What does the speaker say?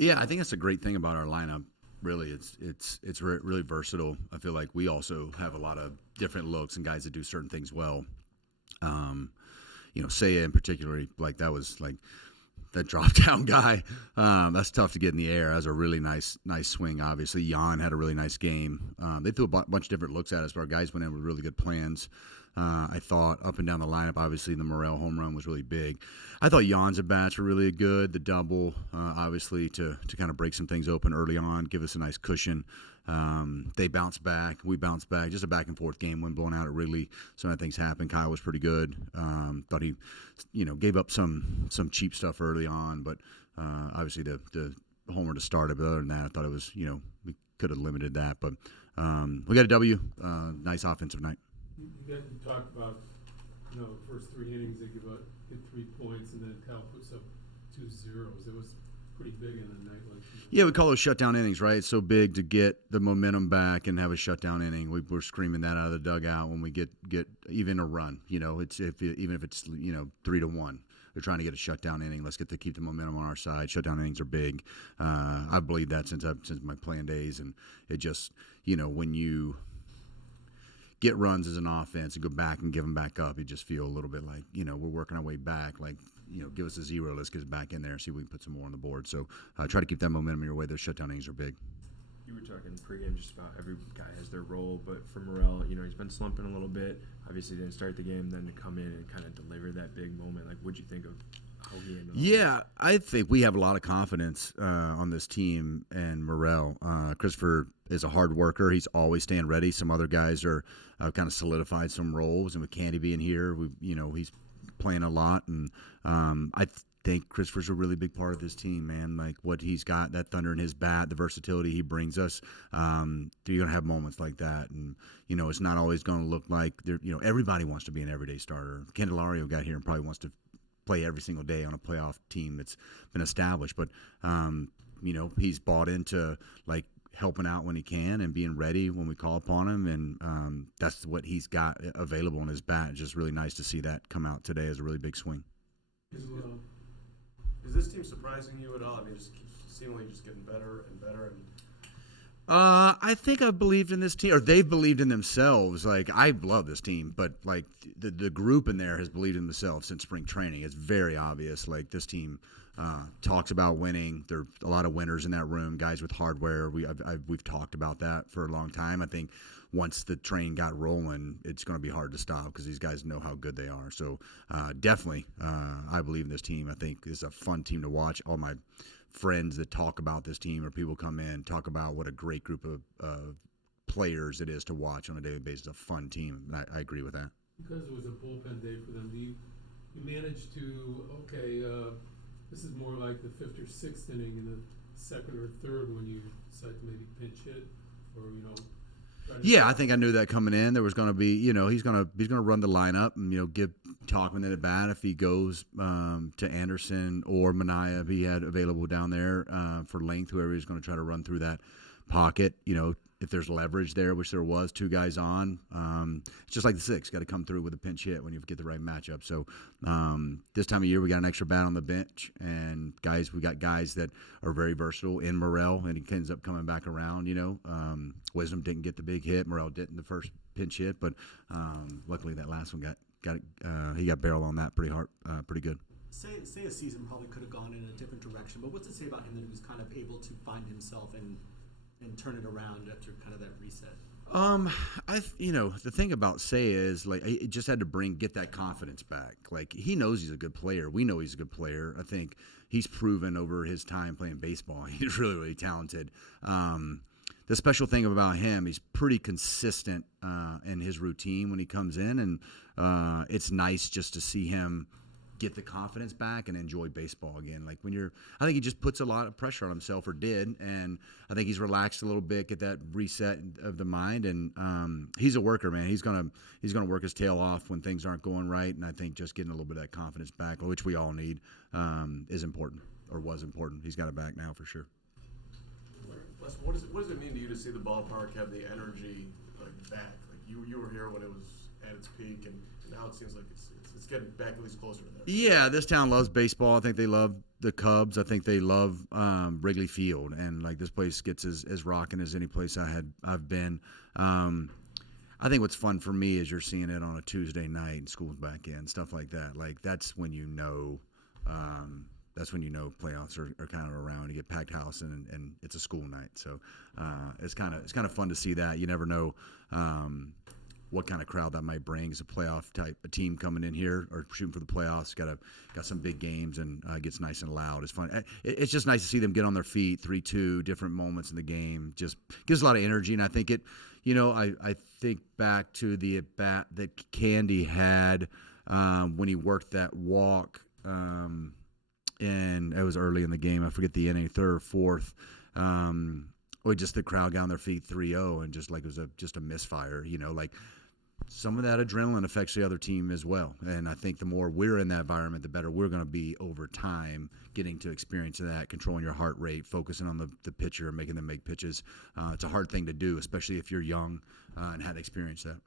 Yeah, I think that's a great thing about our lineup. Really, really versatile. I feel like we also have a lot of different looks and guys that do certain things well. Um, Saya in particular, like that was like that drop down guy. That's tough to get in the air. That was a really nice swing. Obviously, Jan had a really nice game. They threw a bunch of different looks at us, but our guys went in with really good plans. I thought up and down the lineup, obviously the Morel home run was really big. I thought Jan's at bats were really good. The double, obviously, to kind of break some things open early on, give us a nice cushion. They bounced back. We bounced back. Just a back and forth game. When blown out at Wrigley, some of things happened. Kyle was pretty good. Thought he, gave up some cheap stuff early on, but obviously the homer to start it. But other than that, I thought it was, we could have limited that. But we got a W. Nice offensive night. You talked about, first 3 innings they get 3 points, and then Kyle puts up 2 zeros. It was pretty big in the night. Yeah, we call those shutdown innings, right? It's so big to get the momentum back and have a shutdown inning. We're screaming that out of the dugout when we get even a run. It's even if it's 3-1. They're trying to get a shutdown inning. Let's keep the momentum on our side. Shutdown innings are big. I've believed that since my playing days, and it just when you get runs as an offense and go back and give them back up, you just feel a little bit like we're working our way back. Like give us a 0, let's get it back in there and see if we can put some more on the board. So try to keep that momentum your way. Those shutdown innings are big. You were talking pregame just about every guy has their role, but for Morel, he's been slumping a little bit. Obviously didn't start the game, then to come in and kind of deliver that big moment. Like, what'd you think of how he handled it? Yeah, I think we have a lot of confidence on this team and Morel. Christopher is a hard worker. He's always staying ready. Some other guys are kind of solidified some roles, and with Candy being here, he's playing a lot, and I think Christopher's a really big part of this team, man. Like what he's got, that thunder in his bat, the versatility he brings us. You're gonna have moments like that, and it's not always gonna look like everybody wants to be an everyday starter. Candelario got here and probably wants to play every single day on a playoff team that's been established, but he's bought into like helping out when he can and being ready when we call upon him, and that's what he's got available in his bat. It's just really nice to see that come out today as a really big swing. Is this team surprising you at all? I mean, it just keeps seemingly just getting better and better. And I think I've believed in this team, or they've believed in themselves. Like, I love this team, but like the group in there has believed in themselves since spring training. It's very obvious. Like, this team talks about winning. There are a lot of winners in that room, guys with hardware. We've talked about that for a long time. I think once the train got rolling, it's going to be hard to stop because these guys know how good they are. So definitely, I believe in this team. I think it's a fun team to watch. All my friends that talk about this team, or people come in, talk about what a great group of players it is to watch on a daily basis. It's a fun team, and I agree with that. Because it was a bullpen day for them, you managed to, this is more like the 5th or 6th inning in the 2nd or 3rd when you decide to maybe pinch hit, or Yeah, I think I knew that coming in. There was going to be, he's going to run the lineup and give Talkman at bat if he goes to Anderson or Manaea if he had available down there for length. Whoever he's going to try to run through that pocket. If there's leverage there, which there was, 2 guys on. It's just like the 6, got to come through with a pinch hit when you get the right matchup. So this time of year, we got an extra bat on the bench, and we got guys that are very versatile in Morel, and he ends up coming back around. Wisdom didn't get the big hit. Morel didn't the first pinch hit, but luckily that last one he got barrel on that pretty hard, pretty good. Say a season probably could have gone in a different direction, but what's it say about him that he was kind of able to find himself and turn it around after kind of that reset? The thing about Say is like he just had to get that confidence back. Like, he knows he's a good player. We know he's a good player. I think he's proven over his time playing baseball. He's really, really talented. The special thing about him, he's pretty consistent in his routine when he comes in, and it's nice just to see him get the confidence back and enjoy baseball again. Like I think he just puts a lot of pressure on himself, or did, and I think he's relaxed a little bit, get that reset of the mind, and he's a worker, man. He's gonna work his tail off when things aren't going right, and I think just getting a little bit of that confidence back, which we all need, is important, or was important. He's got it back now for sure. Les, what does it mean to you to see the ballpark have the energy back? Like you were here when it was at its peak, and now it seems like it's getting back at least closer to there. Yeah, this town loves baseball. I think they love the Cubs. I think they love Wrigley Field, and like this place gets as rocking as any place I've been. I think what's fun for me is you're seeing it on a Tuesday night and school's back in, stuff like that. Like that's when you know. Playoffs are kind of around. You get packed house and it's a school night, so it's kind of fun to see that. You never know what kind of crowd that might bring. As a playoff type a team coming in here or shooting for the playoffs, got some big games and gets nice and loud. It's fun. It's just nice to see them get on their feet. 3-2 different moments in the game just gives a lot of energy, and I think it. I think back to the at bat that Candy had when he worked that walk. And it was early in the game. I forget the inning, third or fourth. Just the crowd got on their feet 3-0 and just like it was just a misfire. Like some of that adrenaline affects the other team as well. And I think the more we're in that environment, the better we're going to be over time, getting to experience that, controlling your heart rate, focusing on the pitcher, making them make pitches. It's a hard thing to do, especially if you're young and hadn't experienced that.